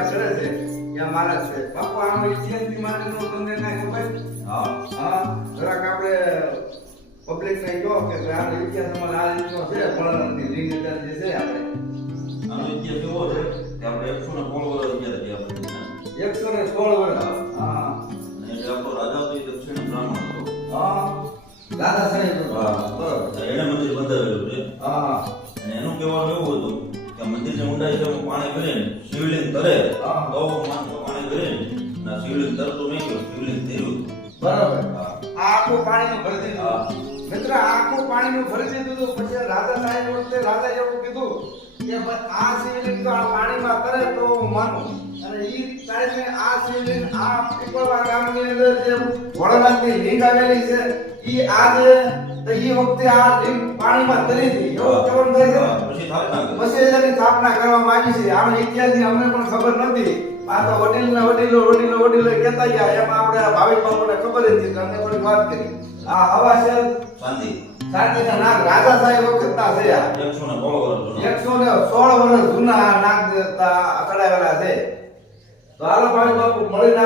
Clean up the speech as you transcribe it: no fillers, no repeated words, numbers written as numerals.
પૂજા કરે છે ત્યાં મારા છે બાપુ આનો ઇતિહાસની માટેનો તમને કાંઈ ખબર? હા જરાક આપણે પબ્લિક ને કહો કે આનો ઇતિહાસ અમારે આ રીતનો છે ભણવાની રીત જે છે આપણે આનો ઇતિહાસ એવો છે કે આપણે 116 વર્ષ ગયા છે આપણે 116 વર્ષ હા અને જે આપણો રાજા હતો એ દક્ષિણ બ્રાહ્મણ હતો હા દાદા સાહેબ હા બરોબર એને મંદિર બંધાવેલું છે હા અને એનું કહેવાનું એવું હતું કે મંદિરની ઊંડાઈ છે પાણી કરીને શિવલિંગ તરે હા. તો માણસો પાણી કરીને અને શિવલિંગ તરતું નહીં ગયું શિવલિંગ તર્યું બરાબર હા આ આખું પાણીનું ભરી દીધું હા. મિત્ર આ આખું પાણીનું ભરી દીધું તો પછી રાજા સાહેબ વખતે રાજા એવું કીધું કે ભાઈ આ શિવલિંગ તો આ પાણીમાં તરે તો હું માનું અને ઈ ટાઈમે આ શિવલિંગ આ પીપળવા ગામની અંદર જે ભોળાનાથની લિંગ આવેલી છે ઈ આજે તો ઈ વખતે આ લિંગ પાણીમાં તરી હતી એવું કેવું થાય છે હા, પછી સ્થાપના કરી. પછી એની સ્થાપના કરવામાં આવી છે આનો ઇતિહાસની અમને પણ ખબર નથી આ તો વડીલો કહેતા ગયા એમાં આપણે આ ભાવિક બાપુને ખબર હતી તો અમને થોડી વાત કરી આ હવા છે શાંતિ શાંતિના નાગ રાજા સાહેબ વખતના છે આ 116 વર્ષ જૂનો. 116 વર્ષ જૂના નાગ દેવતા કડાવેલા છે તો હાલો ભાવિક બાપુ મળીને